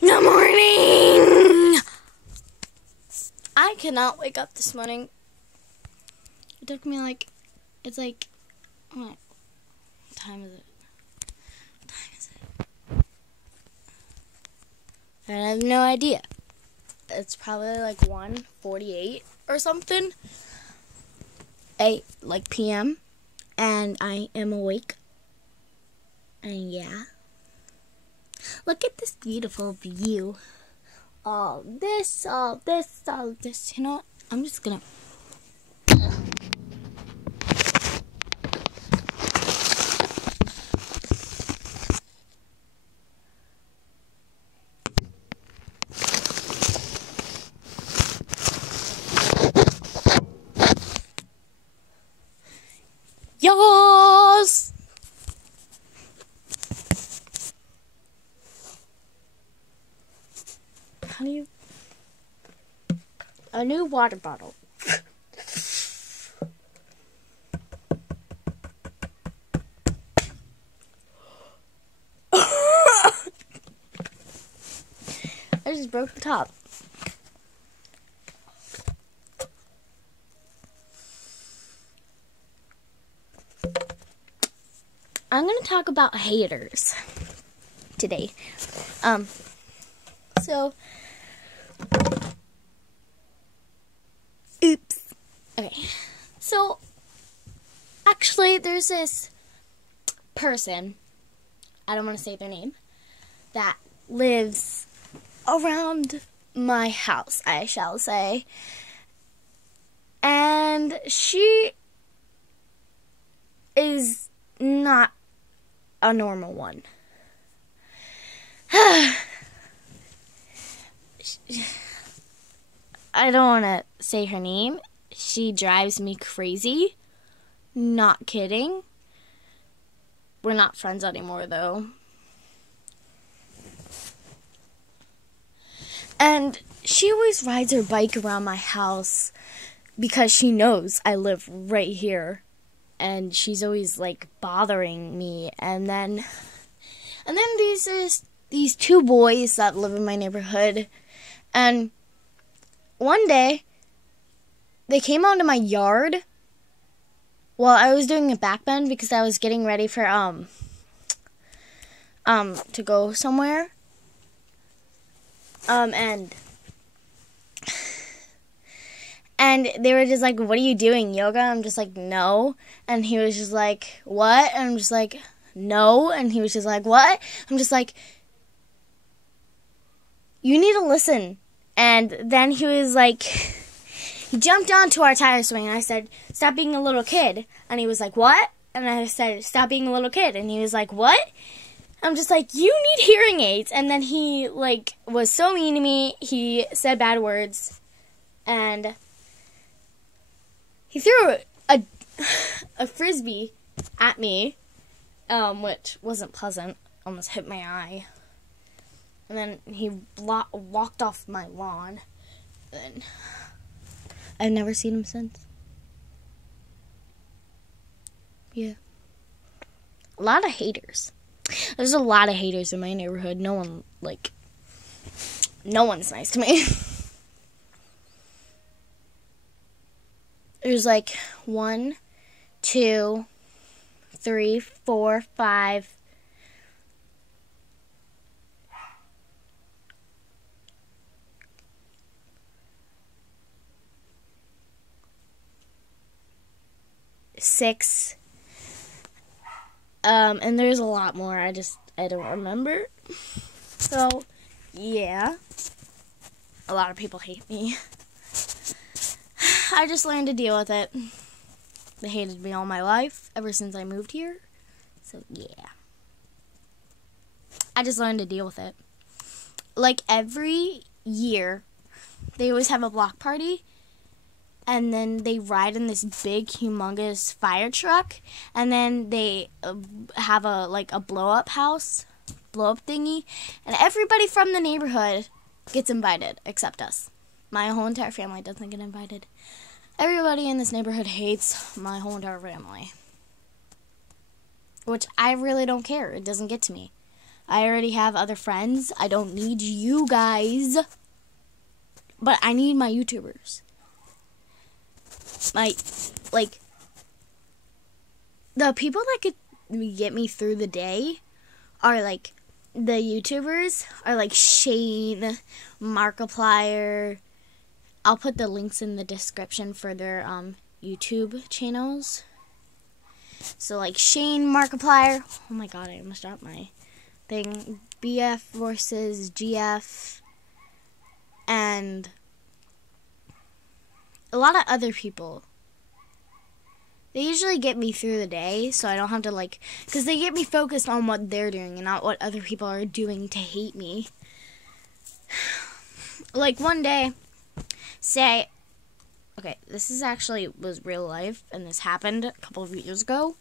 Good morning! I cannot wake up this morning. It took me what time is it? What time is it? I have no idea. It's probably like 1:48 or something. PM. And I am awake. And yeah. Look at this beautiful view. All this. You know what? I'm just gonna... Yos! How do you... A new water bottle. I just broke the top. I'm going to talk about haters today. Oops. Okay. So, actually, there's this person, I don't want to say their name, that lives around my house, I shall say. And she is not a normal one. I don't want to say her name. She drives me crazy. Not kidding. We're not friends anymore, though. And she always rides her bike around my house because she knows I live right here. And she's always, bothering me. And then these two boys that live in my neighborhood. And one day, they came onto my yard while I was doing a back bend because I was getting ready for, to go somewhere. And they were just like, "What are you doing, yoga?" I'm just like, "No." And he was just like, "What?" And I'm just like, "No." And he was just like, "What?" I'm just like, "You need to listen." And then he was like, he jumped onto our tire swing, and I said, "Stop being a little kid." And he was like, "What?" And I said, "Stop being a little kid." And he was like, "What?" I'm just like, "You need hearing aids." And then he, was so mean to me. He said bad words. And he threw a Frisbee at me, which wasn't pleasant. Almost hit my eye. And then he walked off my lawn. And I've never seen him since. Yeah. A lot of haters. There's a lot of haters in my neighborhood. No one's nice to me. There's 1, 2, 3, 4, 5. 6. And there's a lot more. I don't remember. So, yeah. A lot of people hate me. I just learned to deal with it. They hated me all my life, ever since I moved here. So, yeah. I just learned to deal with it. Every year, they always have a block party. And then they ride in this big, humongous fire truck. And then they have a blow-up thingy. And everybody from the neighborhood gets invited, except us. My whole entire family doesn't get invited. Everybody in this neighborhood hates my whole entire family. Which I really don't care. It doesn't get to me. I already have other friends. I don't need you guys. But I need my YouTubers. The people that could get me through the day are like the YouTubers are like Shane, Markiplier. I'll put the links in the description for their YouTube channels. So like Shane, Markiplier. Oh my god, I almost dropped my thing. BF versus GF. And a lot of other people. They usually get me through the day, so I don't have to because they get me focused on what they're doing and not what other people are doing to hate me. Like one day, okay, this was real life, and this happened a couple of years ago,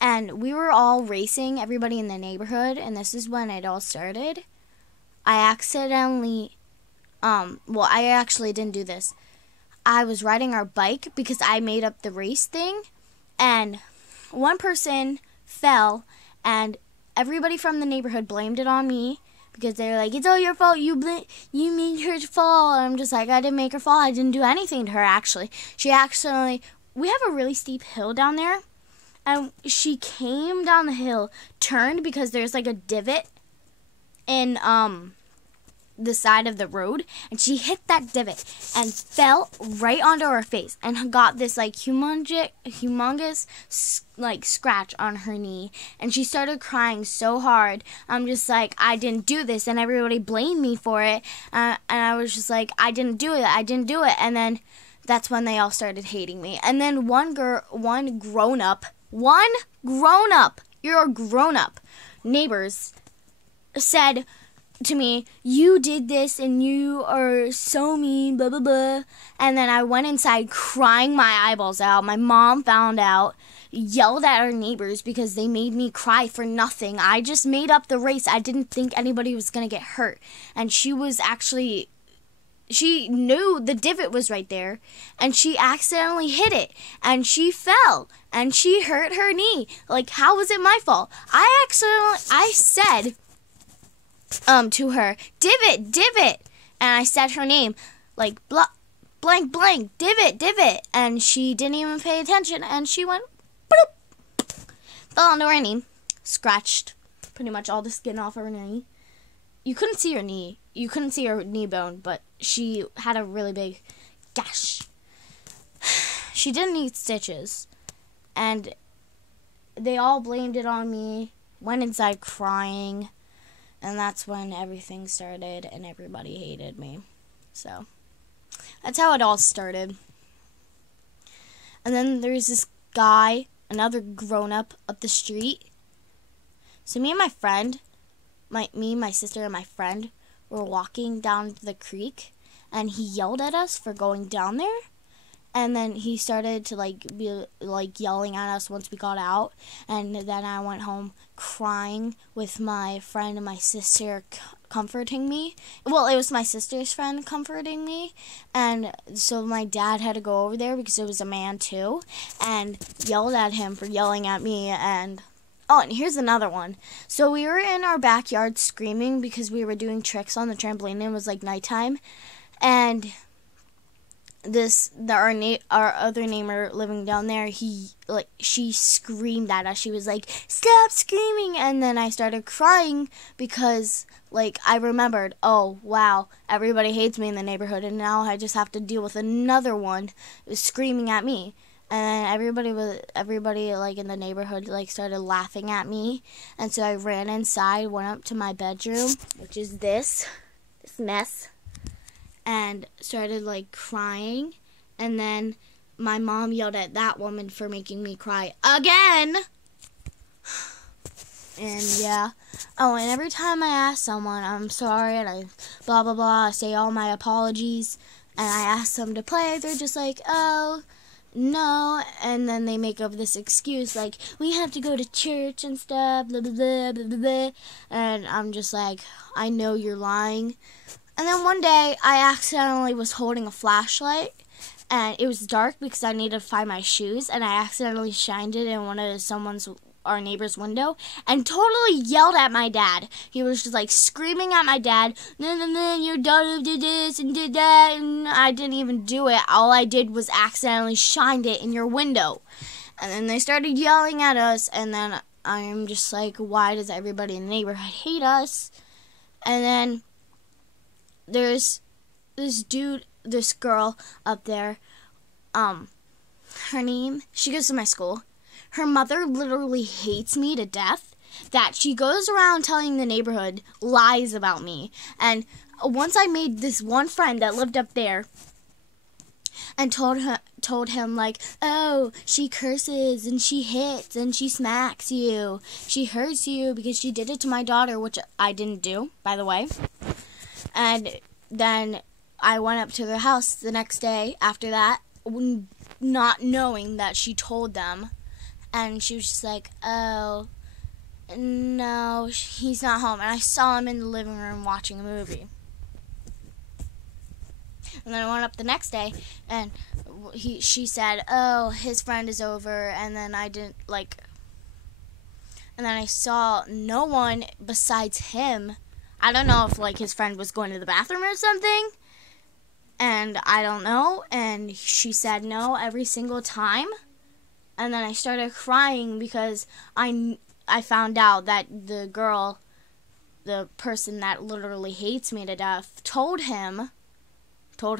and we were all racing, everybody in the neighborhood, and this is when it all started. I accidentally, I actually didn't do this. I was riding our bike because I made up the race thing, and one person fell, and everybody from the neighborhood blamed it on me because they were like, it's all your fault, you made her fall. And I'm just like, I didn't make her fall, I didn't do anything to her actually. We have a really steep hill down there, and she came down the hill, turned because there's like a divot in the side of the road, and she hit that divot and fell right onto her face and got this humongous scratch on her knee, and she started crying so hard. I'm just like, I didn't do this, and everybody blamed me for it, and I was just like, I didn't do it, and then that's when they all started hating me. And then one grown up, you're a grown up, neighbors said to me, you did this and you are so mean, blah blah blah. And then I went inside crying my eyeballs out. My mom found out, yelled at our neighbors because they made me cry for nothing. I just made up the race. I didn't think anybody was gonna get hurt, and she knew the divot was right there, and she accidentally hit it, and she fell, and she hurt her knee. Like, how was it my fault? I said to her, divot, and I said her name, like blank, divot, and she didn't even pay attention, and she went bloop, fell onto her knee, scratched pretty much all the skin off her knee. You couldn't see her knee, bone, but she had a really big gash. She didn't need stitches, and they all blamed it on me, went inside crying. And that's when everything started and everybody hated me. So, that's how it all started. And then there's this guy, another grown-up up the street. So me and my friend, my sister and my friend were walking down the creek, and he yelled at us for going down there. And then he started to be yelling at us once we got out, and then I went home crying with my friend and my sister comforting me. Well, it was my sister's friend comforting me, and so my dad had to go over there because it was a man too, and yelled at him for yelling at me. And here's another one. So we were in our backyard screaming because we were doing tricks on the trampoline, and it was nighttime, and our other neighbor living down there, she screamed at us. She was like, stop screaming. And then I started crying because I remembered, oh wow, everybody hates me in the neighborhood, and now I just have to deal with another one who's screaming at me. And everybody in the neighborhood started laughing at me, and so I ran inside, went up to my bedroom, which is this mess, and started crying. And then my mom yelled at that woman for making me cry again. And yeah. Oh, and every time I ask someone, I'm sorry, and I blah blah blah, I say all my apologies, and I ask them to play, they're just like, oh no, and then they make up this excuse we have to go to church and stuff, blah blah blah blah blah, blah. And I'm just like, I know you're lying. And then one day, I accidentally was holding a flashlight, and it was dark because I needed to find my shoes, and I accidentally shined it in one of someone's our neighbor's window and totally yelled at my dad. He was just like screaming at my dad, no, no, no, your daughter did this and did that, and I didn't even do it. All I did was accidentally shined it in your window. And then they started yelling at us, and then I'm just like, why does everybody in the neighborhood hate us? And then there's this girl up there, her name, she goes to my school. Her mother literally hates me to death, that she goes around telling the neighborhood lies about me. And once I made this one friend that lived up there and told him like, oh, she curses and she hits and she smacks you. She hurts you because she did it to my daughter, which I didn't do, by the way. And then I went up to their house the next day after that, not knowing that she told them. And she was just like, oh, no, he's not home. And I saw him in the living room watching a movie. And then I went up the next day, and she said, oh, his friend is over. And then I didn't, like, and then I saw no one besides him. I don't know if, like, his friend was going to the bathroom or something. And I don't know. And she said no every single time. And then I started crying because I found out that the girl, the person that literally hates me to death, told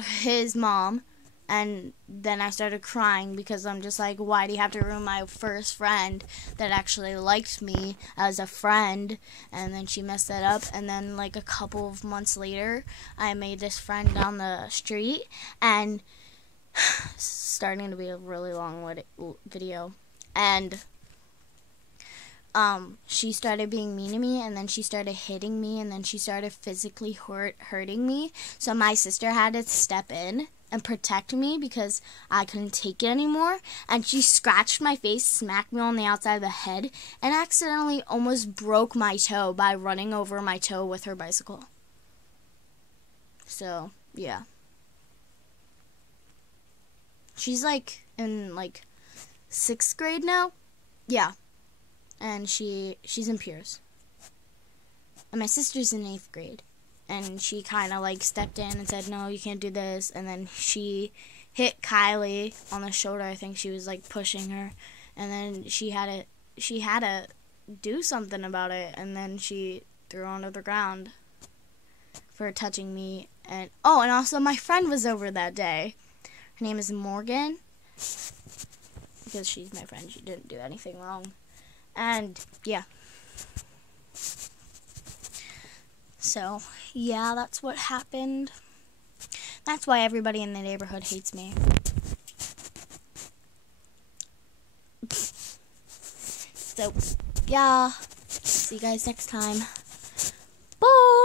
his mom. And then I started crying because I'm just like, why do you have to ruin my first friend that actually liked me as a friend? And then she messed that up. And then like a couple of months later, I made this friend down the street, and starting to be a really long video. And she started being mean to me, and then she started hitting me, and then she started physically hurting me. So my sister had to step in and protect me because I couldn't take it anymore. And she scratched my face, smacked me on the outside of the head, and accidentally almost broke my toe by running over my toe with her bicycle. So, yeah. She's like in like 6th grade now. Yeah. And she's in Piers. And my sister's in 8th grade. And she kind of like stepped in and said, no, you can't do this. And then she hit Kylie on the shoulder. I think she was like pushing her. And then she had to do something about it. And then she threw her onto the ground for touching me. And oh, and also my friend was over that day. Her name is Morgan. Because she's my friend. She didn't do anything wrong. And, yeah. So, yeah, that's what happened. That's why everybody in the neighborhood hates me. So, yeah. See you guys next time. Bye!